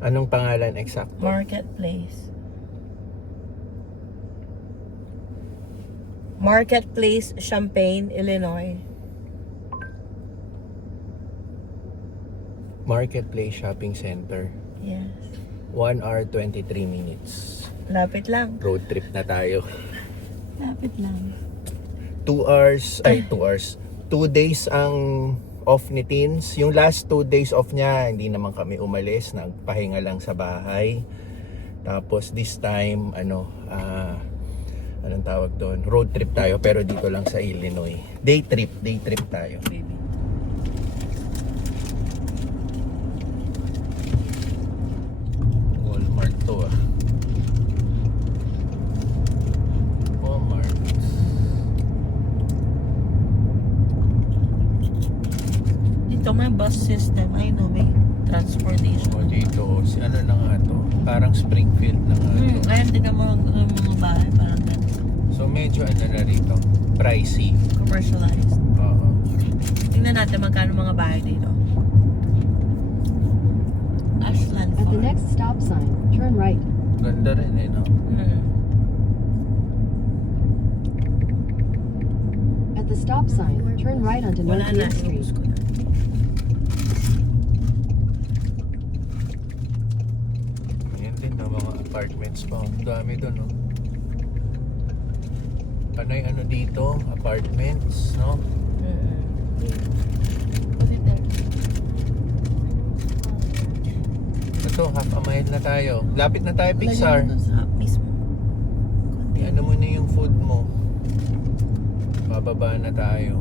Anong pangalan exact? Marketplace. Marketplace, Champaign, Illinois. Marketplace Shopping Center. Yes. 1 hour 23 minutes. Lapit lang. Road trip na tayo. Lapit lang. 2 hours. 2 days ang off ni Teens. Yung last 2 days off niya, hindi naman kami umalis. Nagpahinga lang sa bahay. Tapos this time, anong tawag doon? Road trip tayo pero dito lang sa Illinois. Day trip tayo. Baby. Walmart to Walmart. Dito may bus system. I know, may transportation. O dito, ano na nga to? Parang Springfield na nga to. Ayun, tingnan mo ang mga bahay. Parang ganito. So medyo na rito. Pricey. Commercialized. Oo. Tingnan natin magkano mga bahay dito. Ashland At the Farm. next stop sign, turn right. Ganda rin no? At the stop sign, turn right onto Wala North na. Main Street. Inubos ko na. Ayan din na mga apartments pa. Ang dami doon, no? Panay ano dito? Apartments, no? Ito, half a mile na tayo. Lapit na tayo, Pixar. Lagyan mo dun sa mismo. Konti. Ano mo na yung food mo? Bababa na tayo.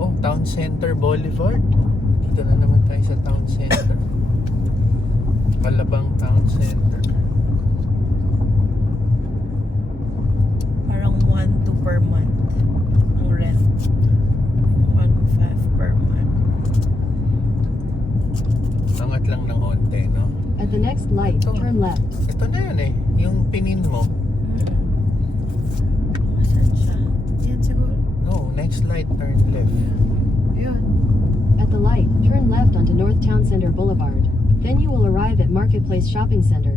Oh, Town Center Boulevard. Dito na naman tayo sa Town Center. Kalabang Town Center. Parang 1-2 per month ang rent. 1.5 per month. Angat lang ng onte, no? At the next light, turn left. Ito na yan eh. Yung pinin mo. Asan siya? Yan siguro. No, next light, turn left. Yun. At the light, turn left onto North Town Center Boulevard. Then you will arrive at Marketplace Shopping Center.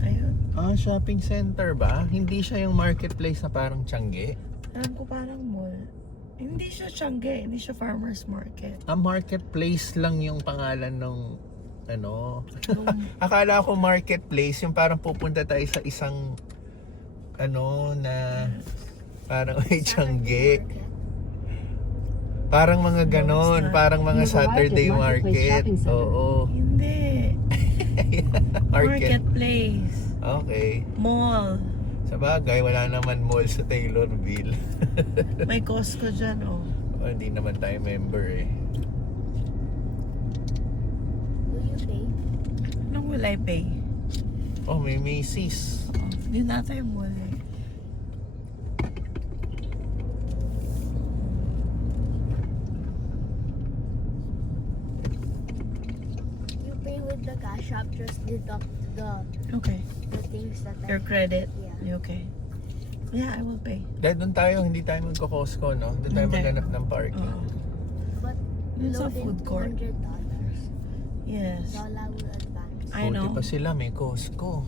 Ayun. Ah, shopping center ba? Hindi siya yung marketplace na parang Tiangge? Alam ko parang mall. Hindi siya Tiangge. Hindi siya farmer's market. Ah, marketplace lang yung pangalan ng ano. Akala ko marketplace yung parang pupunta tayo sa isang ano na parang may Tiangge. Parang mga ganon, parang mga You've arrived at Saturday Marketplace market. Shopping Center. Oo. Hindi. Market. Marketplace. Okay. Mall. Sa bagay, wala naman mall sa Taylorville. May Costco dyan, oh. Oh, hindi naman tayo member eh. Will you pay? Anong will I pay? Oh, may Macy's. Hindi na tayo mall eh. You pay with the cash app, just deduct Okay. the things that Your credit? Yeah. You okay? Yeah, I will pay. Dahil doon tayo, hindi tayo magko-Costco, no? Doon tayo Hindi. maghanap ng parking. Oo. But Yun sa load in food court. $200. Yes. Lola will advance. I Buti know. pa sila, may Costco.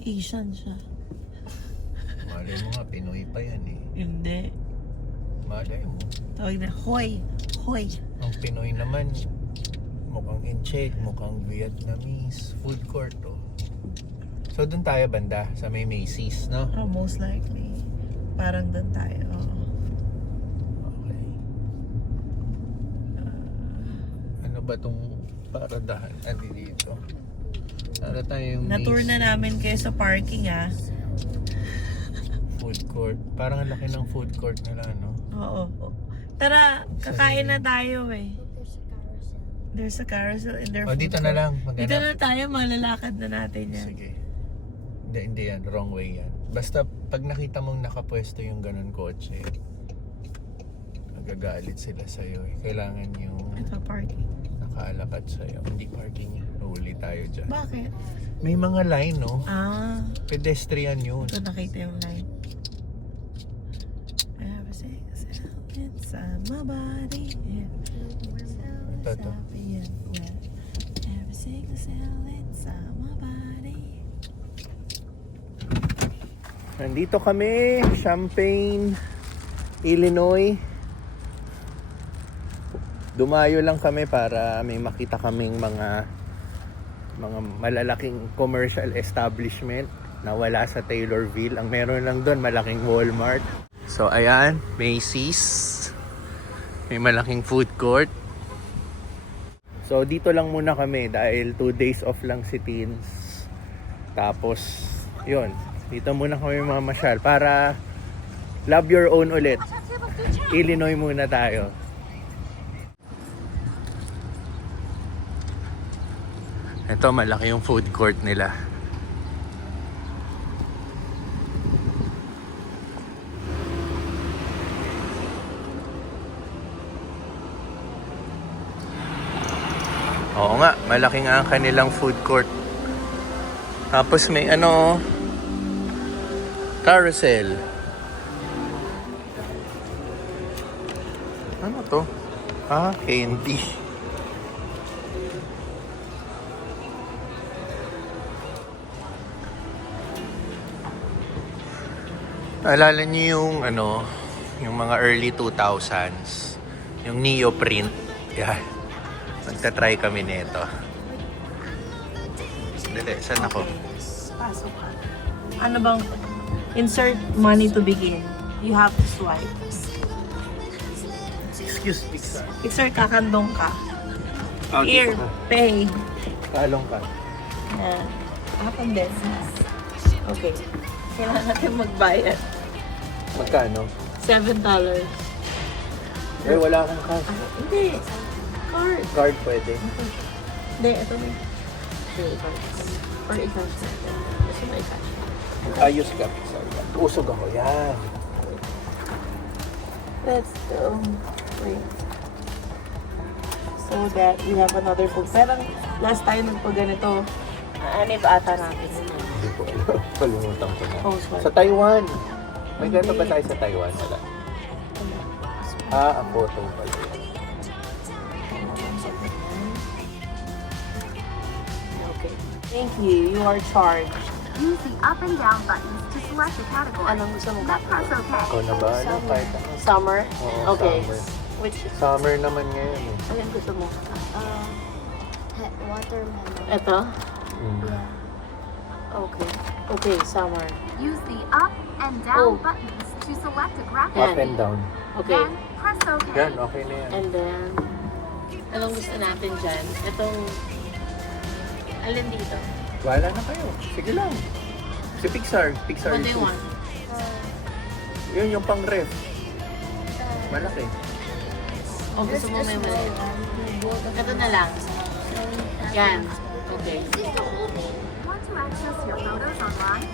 Asian siya. Malay mo nga, Pinoy pa yan eh. Hindi. Malay mo. Tawag na, hoy! Hoy! Ang Pinoy naman, mukhang Incheck, mukhang Vietnamese. Food court, oh. So, doon tayo banda, sa may Macy's, no? Oh, most likely. Parang doon tayo. Okay. Ano ba tong paradahan? Andi dito. Para tayong Na-tour na namin kayo sa parking, ah. food court. Parang ang laki ng food court nila, no? Oo. Tara, kakain na tayo eh. But There's there's a carousel. a carousel in their O, food dito court. na lang. Dito Maghanap. na tayo, malalakad na natin yan. Sige. Hindi yan. Wrong way yan. Basta pag nakita mong nakapwesto yung ganun kotse, magagalit sila sa'yo eh. Kailangan yung Ito, parking. nakaalapat sa'yo. Hindi parking yan. Huli tayo dyan. Bakit? May mga line, no? Ah, Pedestrian yun. ito nakita yung line. I have a six, Summer body. Ito, ito. Every single cell inside my body. Nandito kami, Champaign, Illinois. Dumayo lang kami para may makita kaming mga malalaking commercial establishment na wala sa Taylorville. Ang meron lang doon, malaking Walmart. So ayan, Macy's. May malaking food court. So dito lang muna kami dahil 2 days off lang si Teens. Tapos, yun. Dito muna kami mamasyal para love your own ulit. Illinois muna tayo. Ito, malaki yung food court nila. Oo nga, malaki nga ang kanilang food court. Tapos may carousel. Ano to? Candy. Alala niyo yung yung mga early 2000s, yung neoprint. Yan. Magta-try kami nito. Dali, saan ako? Pasok ka. Ano bang insert money to begin? You have to swipe. Excuse me, sir. Insert kakandong ka. Oh, Here, dito ka. pay. Kalong ka. Yan. Hapon din. Okay. Kailangan natin magbayad. Magkano? $7. Eh, wala akong cash. Hindi. Card. Card pwede. Hindi, ito na. Or i-cash natin. Gusto mo i-cash? Ayos ka. Sorry. Usog ako. Yan. Let's go. Wait. So that we have another book. Parang last time nagpa-ganito, anib ata natin. Hindi ko alam. Kalimutan ko na. Oh, sorry. Sa Taiwan. May ganito ba tayo sa Taiwan? Wala. Ang photo pala. Okay. Thank you. You are charged. Use the up and down buttons to select a category. Anong gusto mo Then press OK. Ikaw na ba? Ano? Kahit ako. Summer? Oo, Okay. summer. Which, Summer naman ngayon eh. alin gusto mo? Watermelon. Ito? Yeah. Okay. Okay, summer. Use the up and down Oh. buttons to select a graphic. Yan. Up and down. Okay. Then press OK. Yan, okay na yan. And then, anong gusto natin dyan? Itong, alin dito? Wala na kayo. Sige lang. Si Pixar. Pixar What do you is- want? Yun yung pang ref. Malaki. O gusto mo may mali? Ito na lang. Yan. Okay. Want to access your photos online?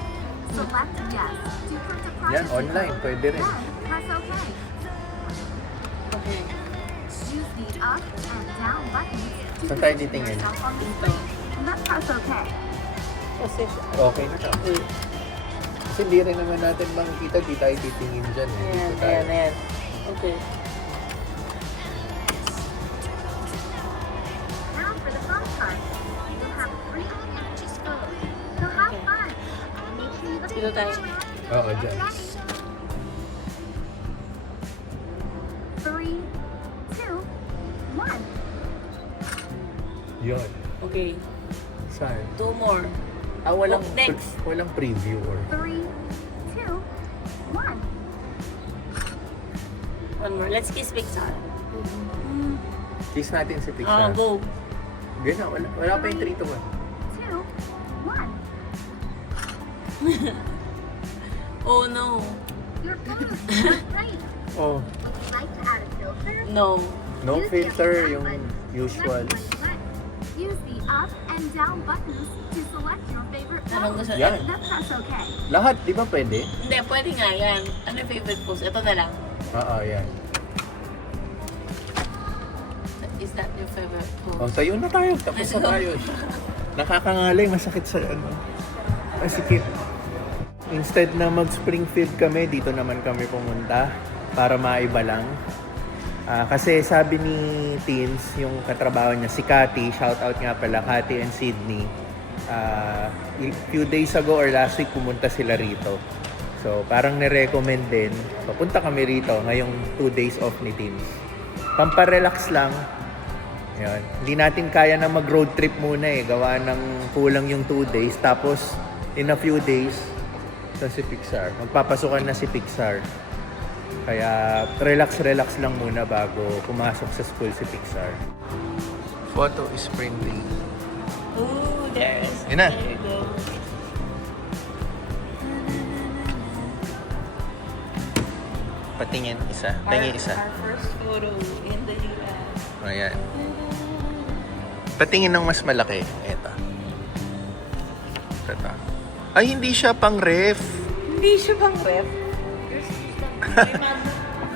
Select yes to print a Yan, privacy online. code. Pwede rin. Then press OK. Okay. Use the up and down buttons to Saan tayo position titingin? yourself on the Ito. screen. Then press OK. Kasi, Okay na siya. wait. Kasi hindi rin naman natin makikita. Di tayo titingin dyan eh. Ayan, Dito tayo. ayan, ayan. Okay. Now for the fun part. You'll have 3 minutes to scroll. So have Okay. fun. Make sure you Dito tayo. Oo, dyan. 3, 2, 1. Yun. Okay. Saan? 2 more. Walang, Oh, next. walang preview or... 3, 2, 1. One more. Let's kiss Pixar. Kiss natin si Ah, Pixar. go. Ganyan, wala pa yung 3 to 1. 2, 1. Oh, no. Your photos look great. Oh, Would you like to add a filter? No. no Use the filter, up and yung down buttons. usual. Select one select. Use the up and down buttons to select your favorite Anong photo. gusto? Yan. Then press OK. Lahat, di ba pwede? Hindi, pwede nga yan. Ano yung favorite pose? Ito na lang. Oo, yan. Is that your favorite pose? Oh, tayo na tayo. Tapos Let's na go. tayo. Nakakangalay, masakit sa masikip. Instead na mag Springfield kami, dito naman kami pumunta para maiba lang. Kasi sabi ni Teens, yung katrabaho niya, si Cathy, shout out nga pala, Cathy and Sydney, few days ago or last week pumunta sila rito. So parang nirecommend din, papunta kami rito ngayong 2 days off ni Teens. Pamparelax lang. Yan. Hindi natin kaya na mag-road trip muna gawa ng kulang yung 2 days. Tapos in a few days, si Pixar. Magpapasukan na si Pixar. Kaya relax lang muna bago pumasok sa school si Pixar. Photo is printing. Ooh, there's. Yun na. There you go. Patingin isa. Tingin isa. Our first photo in the US. Ayan. Patingin ng mas malaki. Ito. Ito. Ay, hindi siya pang ref. Hindi siya bang ref?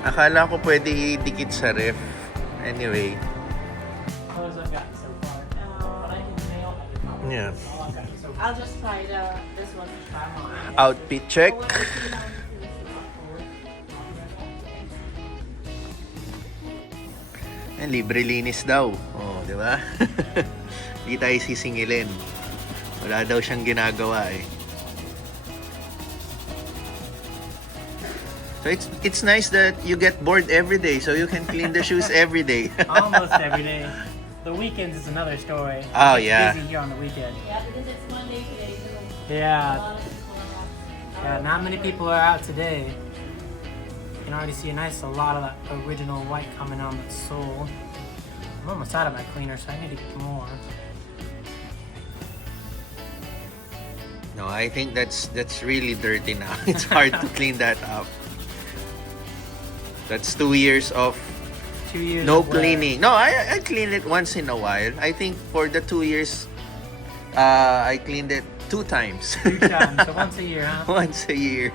Akala ko pwede idikit sa ref. Anyway. Yeah. I'll just try this one. Outfit check. Libre linis daw. Oh, di ba? Hindi tayo sisingilin. Wala daw siyang ginagawa eh. So it's nice that you get bored every day, so you can clean the shoes every day. Almost every day. The weekends is another story. Oh, It's yeah. busy here on the weekend. Yeah, because it's Monday today. So a Yeah. lot of people are out. Yeah, not many people are out today. You can already see a lot of that original white coming on the sole. I'm almost out of my cleaner, so I need to get more. No, I think that's really dirty now. It's hard to clean that up. That's 2 years of 2 years. no of wear. cleaning. No, I clean it once in a while. I think for the 2 years, I cleaned it 2 times. 2 times, so once a year, huh? Once a year.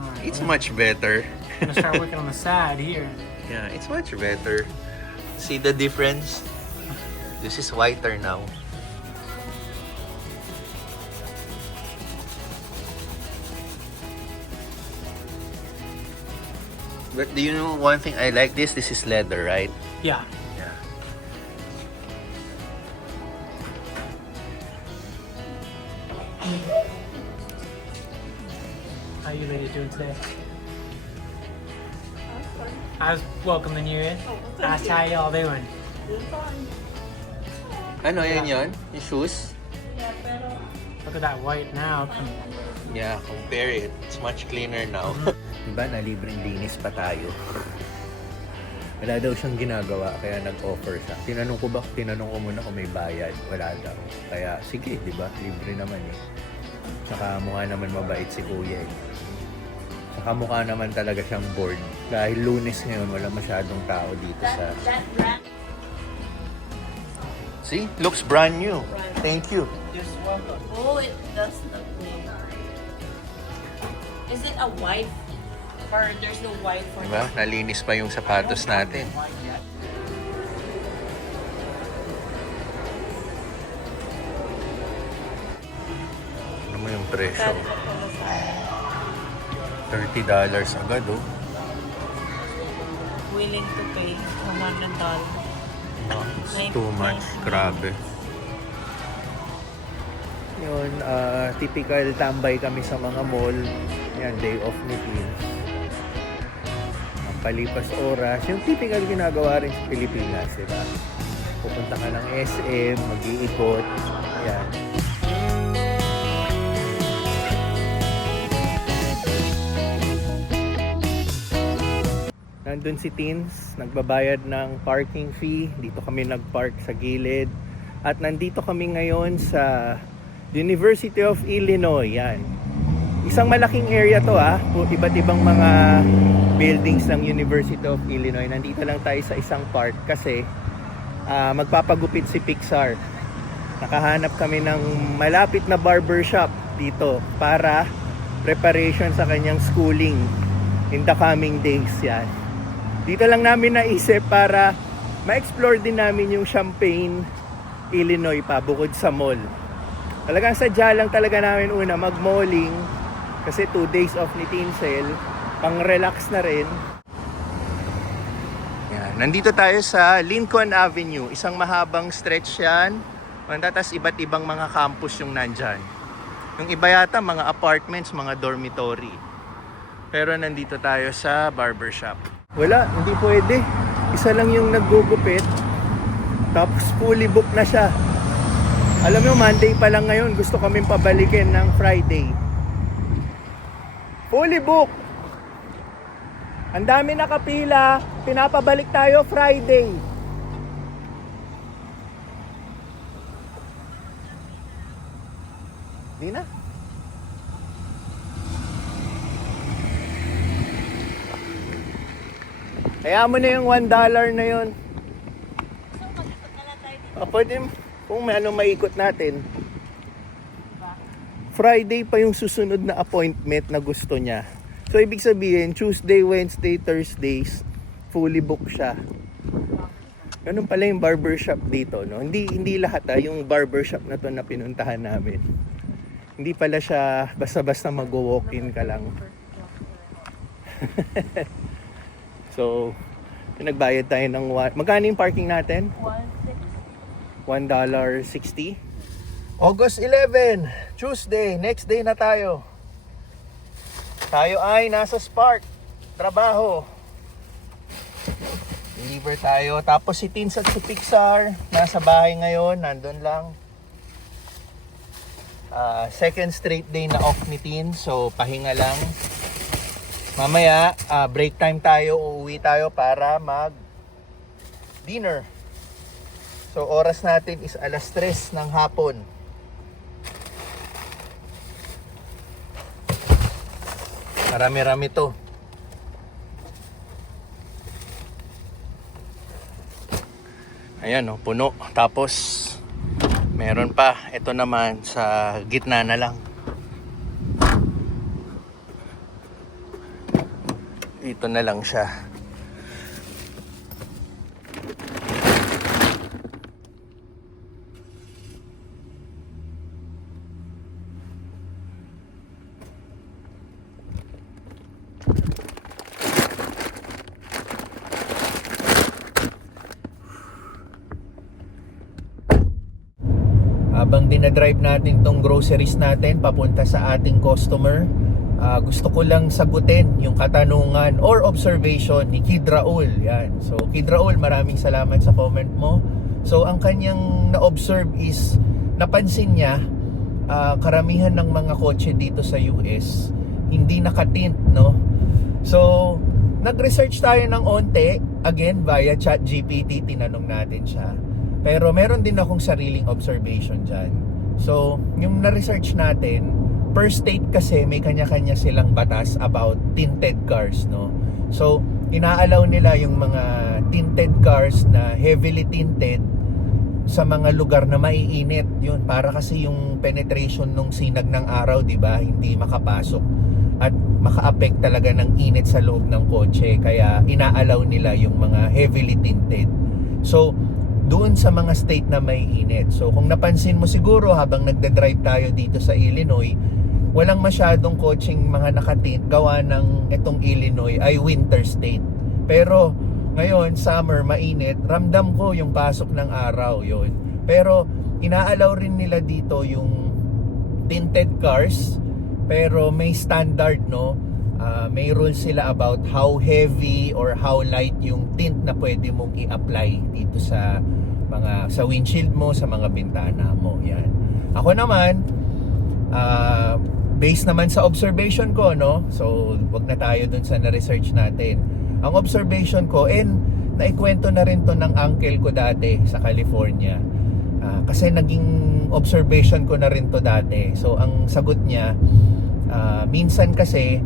Alright, It's well, much better. I'm gonna start working on the side here. Yeah, it's much better. See the difference? This is whiter now. But do you know one thing I like this? This is leather, right? Yeah. Yeah. How you ladies doing today? I was welcoming you in. Asked how y'all doing. Ano yun? Yung shoes? Look at that white now. Yeah, compare it. It's much cleaner now. Diba, na libreng linis pa tayo. Wala daw siyang ginagawa, kaya nag-offer siya. Tinanong ko muna kung may bayad. Wala daw. Kaya, sige, diba? Libre naman eh. Tsaka mukha naman mabait si kuya eh. Tsaka mukha naman talaga siyang bored. Dahil Lunes ngayon, wala masyadong tao dito sa... That brand. See? Looks brand new. Thank you. Oh, it does look new. Is it a white? Or there's no white for Diba? Nalinis pa yung sapatos natin. Ano mo yung presyo? $30 agad oh. Willing to pay $100. No, it's too much. Grabe. Yun, typical tambay kami sa mga mall. Yan, day off ni Teens. Ang palipas oras, yung typical ginagawa rin sa Pilipinas, diba? Pupunta ka ng SM, mag-iikot. Yan. Nandun si Teens, nagbabayad ng parking fee. Dito kami nagpark sa gilid. At nandito kami ngayon sa University of Illinois. Yan. Isang malaking area to iba't ibang mga buildings ng University of Illinois. Nandito lang tayo sa isang park kasi magpapagupit si Pixar. Nakahanap kami ng malapit na barbershop dito para preparation sa kanyang schooling in the coming days. Yan. Dito lang namin naisip para ma-explore din namin yung Champaign, Illinois pa bukod sa mall. Talagang sadya lang talaga namin una mag-malling Kasi 2 days off ni Tinsel, pang relax na rin. Yan. Nandito tayo sa Lincoln Avenue. Isang mahabang stretch yan. Tapos iba't ibang mga campus yung nandyan. Yung iba yata mga apartments, mga dormitory. Pero nandito tayo sa barbershop. Wala, hindi pwede. Isa lang yung naggugupit. Tapos fully booked na siya. Alam mo, Monday pa lang ngayon. Gusto kaming pabalikin ng Friday. Fully booked. Ang dami nakapila. Pinapabalik tayo Friday. Di na. Kaya mo na yung $1 na yun. Pwede, kung may anong maikot natin. Friday pa yung susunod na appointment na gusto niya. So, ibig sabihin, Tuesday, Wednesday, Thursdays, fully booked siya. Ganun pala yung barbershop dito, no? Hindi lahat, yung barbershop na to na pinuntahan namin. Hindi pala siya basta-basta mag-walk-in ka lang. So, nagbayad tayo ng... Magkano yung parking natin? $1.60. August 11, Tuesday, next day na tayo. Tayo ay nasa Spark, trabaho. Deliver tayo. Tapos si Tins at si Pixar, nasa bahay ngayon, nandun lang. Second straight day na off ni Tins, so pahinga lang. Mamaya, break time tayo, uuwi tayo para mag-dinner. So, oras natin is 3:00 ng hapon. Marami-rami to. Ayan, puno. Tapos, meron pa. Ito naman, sa gitna na lang. Dito na lang siya. Habang dinadrive natin tong groceries natin papunta sa ating customer, gusto ko lang sagutin yung katanungan or observation ni Kid Raul. Yan. So Kid Raul, maraming salamat sa comment mo. So ang kanyang na-observe is, napansin niya karamihan ng mga kotse dito sa US hindi nakatint, no? So nag-research tayo ng onte, again via ChatGPT, tinanong natin siya. Pero meron din akong sariling observation dyan. So, yung na-research natin, per state kasi may kanya-kanya silang batas about tinted cars, no? So, inaalaw nila yung mga tinted cars na heavily tinted sa mga lugar na maiinit. Yun, para kasi yung penetration ng sinag ng araw, di ba, hindi makapasok at maka-affect talaga ng init sa loob ng kotse. Kaya inaalaw nila yung mga heavily tinted. So, doon sa mga state na may init. So kung napansin mo siguro habang nagde-drive tayo dito sa Illinois, walang masyadong kotseng mga nakatint gawa ng itong Illinois ay winter state. Pero ngayon, summer, mainit, ramdam ko yung pasok ng araw yon. Pero inaalaw rin nila dito yung tinted cars, pero may standard, no? May rules sila about how heavy or how light yung tint na pwede mong i-apply dito sa windshield mo, sa mga bintana mo. Yan. Ako naman, based naman sa observation ko, no? So, wag na tayo dun sa na-research natin. Ang observation ko, and naikwento na rin to ng uncle ko dati sa California. Kasi naging observation ko na rin to dati. So, ang sagot niya, minsan kasi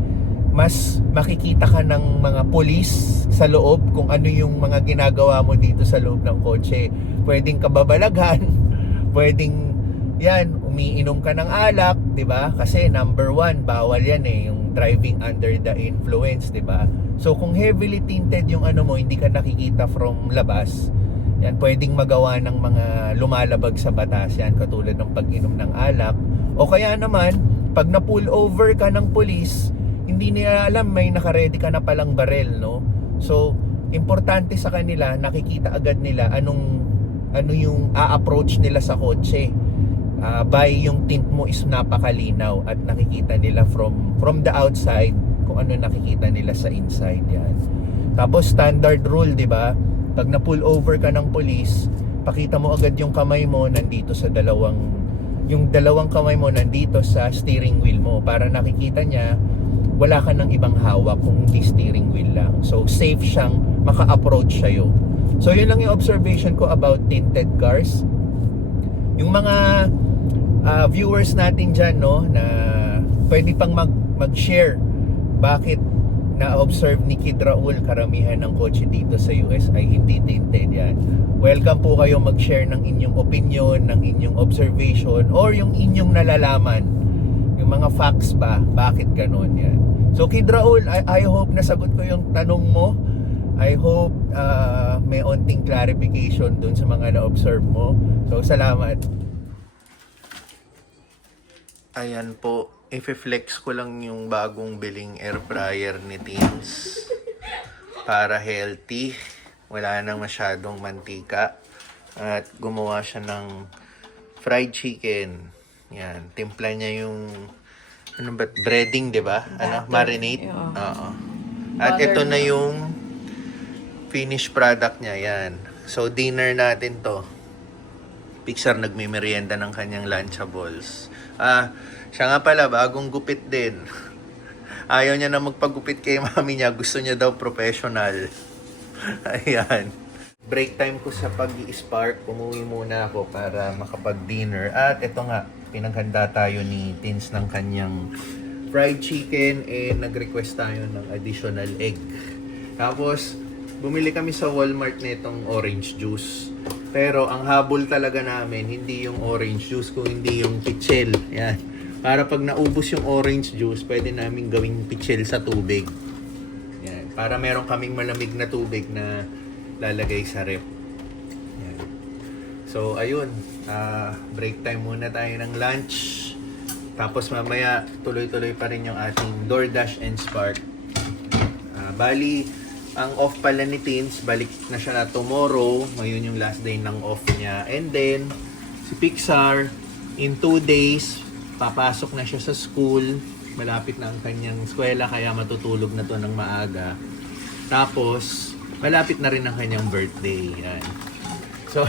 mas makikita ka ng mga pulis sa loob kung ano yung mga ginagawa mo dito sa loob ng kotse. Pwedeng kababalaghan, pwedeng yan, umiinom ka ng alak, 'di ba? Kasi number 1, bawal yan yung driving under the influence, 'di ba? So kung heavily tinted yung ano mo, hindi ka nakikita from labas, yan pwedeng magawa ng mga lumalabag sa batas yan, katulad ng pag-inom ng alak, o kaya naman pag na-pull over ka ng police, hindi nila alam may naka-ready ka na palang barel, no? So, importante sa kanila, nakikita agad nila ano yung a-approach nila sa kotse. By yung tint mo is napakalinaw at nakikita nila from the outside kung ano nakikita nila sa inside. Yan. Tapos standard rule, di ba? Pag na-pull over ka ng police, pakita mo agad yung kamay mo nandito sa yung dalawang kamay mo nandito sa steering wheel mo para nakikita niya wala ka ng ibang hawak kung hindi steering wheel lang. So safe siyang maka-approach sa'yo. So yun lang yung observation ko about tinted cars. Yung mga viewers natin dyan, no, na pwede pang mag-share bakit na-observe ni Kid Raul karamihan ng kotse dito sa US ay hindi tinted. Yan. Welcome po kayo mag-share ng inyong opinion, ng inyong observation, or yung inyong nalalaman. Yung mga facts ba, bakit ganun yan. So Kid Raul, I hope nasagot ko yung tanong mo. I hope may onting clarification dun sa mga na-observe mo. So salamat. Ayan po, i-flex ko lang yung bagong biling air fryer ni Teens para healthy, wala nang masyadong mantika, at gumawa siya ng fried chicken. Yan, timpla niya yung breading, 'di ba? Marinate. Oo. At ito na yung finished product niya, yan. So dinner natin 'to. Pixar nagme-merienda ng kanyang Lunchables. Siya nga pala, bagong gupit din. Ayaw niya na magpagupit kay mami niya. Gusto niya daw professional. Ayan. Break time ko sa pag-i-spark. Umuwi muna ako para makapag-dinner. At ito nga, pinaghanda tayo ni Tins ng kanyang fried chicken and nag-request tayo ng additional egg. Tapos, bumili kami sa Walmart nitong orange juice. Pero ang habol talaga namin, hindi yung orange juice, kung hindi yung pichel. Yan. Para pag naubos yung orange juice, pwede namin gawing pichel sa tubig. Yan. Para meron kaming malamig na tubig na lalagay sa ref. Yan. So, ayun. Break time muna tayo ng lunch. Tapos mamaya, tuloy-tuloy pa rin yung ating DoorDash and Spark. Bali, ang off pala ni Teens, balik na siya na tomorrow. Ngayon yung last day ng off niya. And then, si Pixar, in 2 days, papasok na siya sa school. Malapit na ang kanyang eskwela, kaya matutulog na to ng maaga. Tapos, malapit na rin ang kanyang birthday. Yan. So,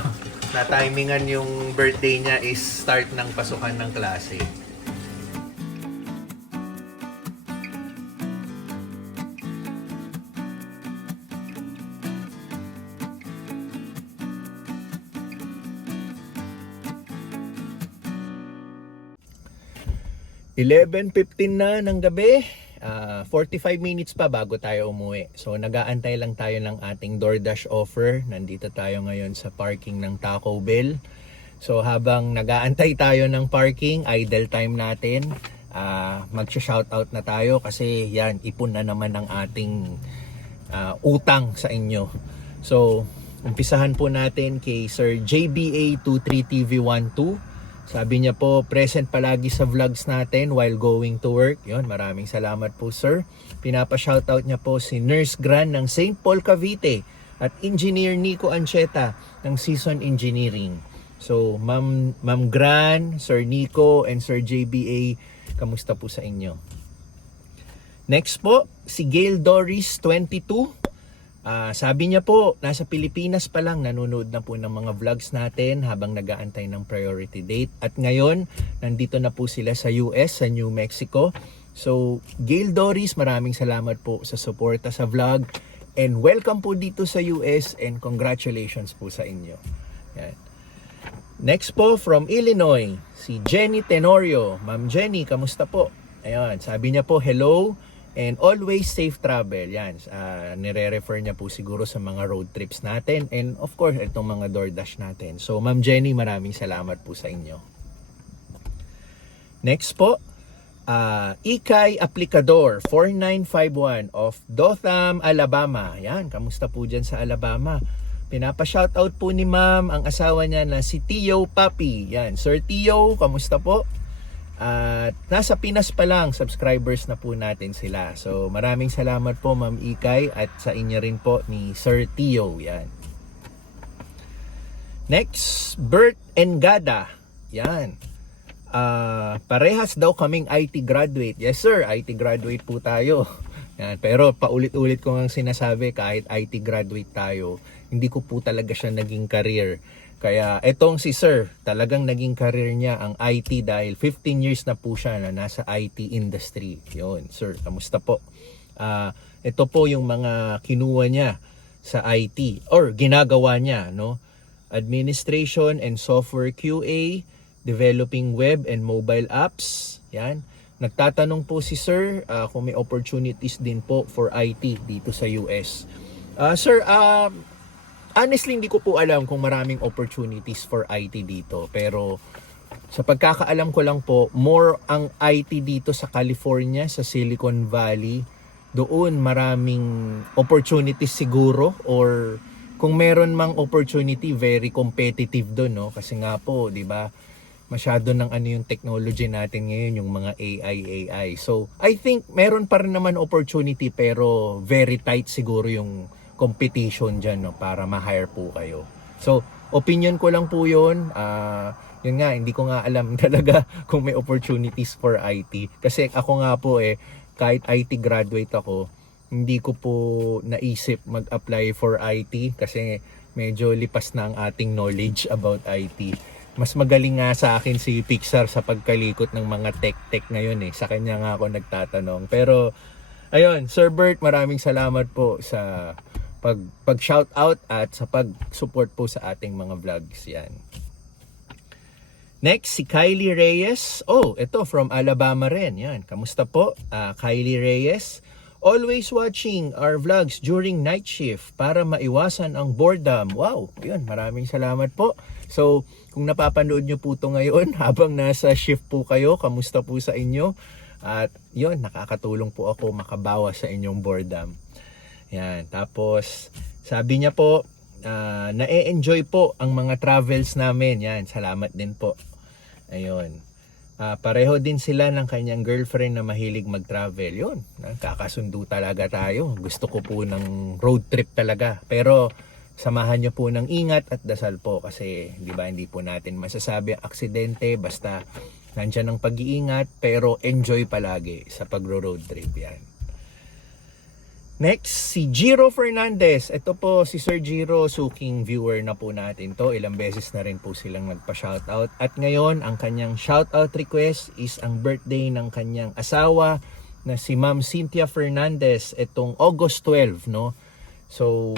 na-timingan yung birthday niya is start ng pasukan ng klase. (11:15) na ng gabi, 45 minutes pa bago tayo umuwi. So nag-aantay lang tayo ng ating DoorDash offer. Nandito tayo ngayon sa parking ng Taco Bell. So habang nag-aantay tayo ng parking, idle time natin, mag-shoutout na tayo kasi yan, ipon na naman ang ating utang sa inyo. So umpisahan po natin kay Sir JBA23TV12. Sabi niya po, present palagi sa vlogs natin while going to work. Yun, maraming salamat po, sir. Pinapa-shoutout niya po si Nurse Gran ng St. Paul, Cavite at Engineer Nico Ancheta ng Season Engineering. So, Ma'am Gran, Sir Nico, and Sir JBA, kamusta po sa inyo? Next po, si Gail Doris 22. Sabi niya po, nasa Pilipinas pa lang, nanonood na po ng mga vlogs natin habang nag-aantay ng priority date. At ngayon, nandito na po sila sa US, sa New Mexico. So, Gail Doris, maraming salamat po sa suporta sa vlog. And welcome po dito sa US and congratulations po sa inyo. Yan. Next po, from Illinois, si Jenny Tenorio. Ma'am Jenny, kamusta po? Ayan, sabi niya po, hello. And always safe travel. Yan. Nire-refer niya po siguro sa mga road trips natin. And of course, itong mga DoorDash natin. So, Ma'am Jenny, maraming salamat po sa inyo. Next po, Ikay Aplicador 4951 of Dothan, Alabama. Yan. Kamusta po dyan sa Alabama? Pinapa-shoutout po ni Ma'am ang asawa niya na si Tio Papi. Yan. Sir Tio, kamusta po? At nasa Pinas pa lang, subscribers na po natin sila. So maraming salamat po Ma'am Ikay at sa inyo rin po ni Sir Tio. Yan. Next, Bert Engada. Yan. Parehas daw kaming IT graduate. Yes sir, IT graduate po tayo. Yan. Pero paulit-ulit ko ang sinasabi, kahit IT graduate tayo, hindi ko po talaga siya naging career. Kaya etong si sir, talagang naging career niya ang IT dahil 15 years na po siya na nasa IT industry. Yun, sir, kamusta po? Ito po yung mga kinuha niya sa IT or ginagawa niya, no? Administration and software QA, developing web and mobile apps. Yan. Nagtatanong po si sir kung may opportunities din po for IT dito sa US. Sir, honestly, hindi ko po alam kung maraming opportunities for IT dito. Pero sa pagkakaalam ko lang po, more ang IT dito sa California, sa Silicon Valley. Doon maraming opportunities siguro, or kung meron mang opportunity, very competitive doon, no? Kasi nga po, di ba, masyado ng ano yung technology natin ngayon, yung mga AI. So, I think meron pa rin naman opportunity, pero very tight siguro yung competition dyan, no, para ma-hire po kayo. So, opinion ko lang po yun. Yun nga, hindi ko nga alam talaga kung may opportunities for IT. Kasi ako nga po kahit IT graduate ako, hindi ko po naisip mag-apply for IT kasi medyo lipas na ang ating knowledge about IT. Mas magaling nga sa akin si Pixar sa pagkalikot ng mga tech ngayon Sa kanya nga ako nagtatanong. Pero, ayun, Sir Bert, maraming salamat po sa pag-shout out at sa pag-support po sa ating mga vlogs. Yan. Next, si Kylie Reyes. Oh, ito from Alabama rin. Yan. Kamusta po? Kylie Reyes. Always watching our vlogs during night shift para maiwasan ang boredom. Wow, yun. Maraming salamat po. So, kung napapanood nyo po ito ngayon habang nasa shift po kayo, kamusta po sa inyo? At yun, nakakatulong po ako makabawas sa inyong boredom. Yan. Tapos, sabi niya po, na-enjoy po ang mga travels namin. Yan. Salamat din po. Ayun. Pareho din sila ng kanyang girlfriend na mahilig mag-travel. Yun. Kakasundo talaga tayo. Gusto ko po ng road trip talaga. Pero, samahan niyo po ng ingat at dasal po. Kasi, di ba, hindi po natin masasabi ang aksidente. Basta, nandyan ang pag-iingat. Pero, enjoy palagi sa pagro-road trip. Yan. Next, si Jiro Fernandez. Ito po si Sir Jiro, suking viewer na po natin to. Ilang beses na rin po silang nagpa-shoutout. At ngayon, ang kanyang shoutout request is ang birthday ng kanyang asawa na si Ma'am Cynthia Fernandez. Itong August 12, no? So,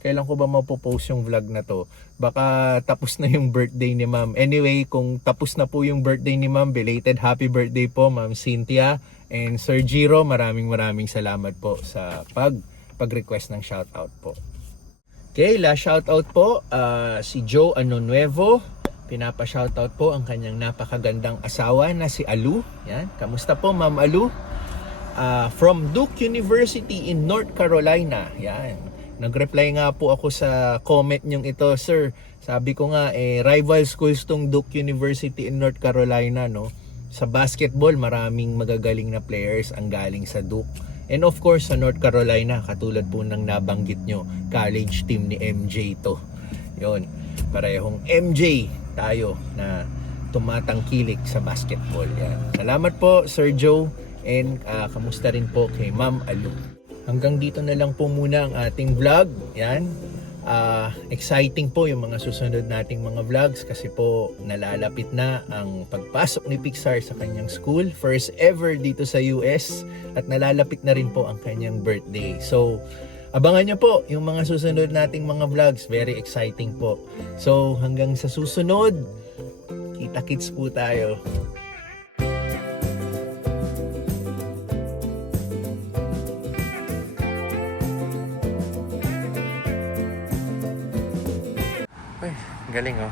kailan ko ba mapopost yung vlog na to? Baka tapos na yung birthday ni Ma'am. Anyway, kung tapos na po yung birthday ni Ma'am, belated happy birthday po, Ma'am Cynthia. And Sir Jiro, maraming salamat po sa pag-request ng shoutout po. Okay, last shoutout po, si Joe Anonuevo. Pinapa-shoutout po ang kanyang napakagandang asawa na si Alu. Yan. Kamusta po, Ma'am Alu? From Duke University in North Carolina. Yan. Nag-reply nga po ako sa comment nyong ito, sir. Sabi ko nga, rival schools tong Duke University in North Carolina, no? Sa basketball, maraming magagaling na players ang galing sa Duke. And of course, sa North Carolina, katulad po ng nabanggit nyo, college team ni MJ to. Yun, parehong MJ tayo na tumatangkilik sa basketball. Yan. Salamat po, Sir Joe. And kamusta rin po kay Ma'am Alu. Hanggang dito na lang po muna ang ating vlog. Yan. Exciting po yung mga susunod nating mga vlogs kasi po nalalapit na ang pagpasok ni Pixar sa kanyang school. First ever dito sa US at nalalapit na rin po ang kanyang birthday. So, abangan nyo po yung mga susunod nating mga vlogs. Very exciting po. So, hanggang sa susunod, kita-kits po tayo. Galing oh.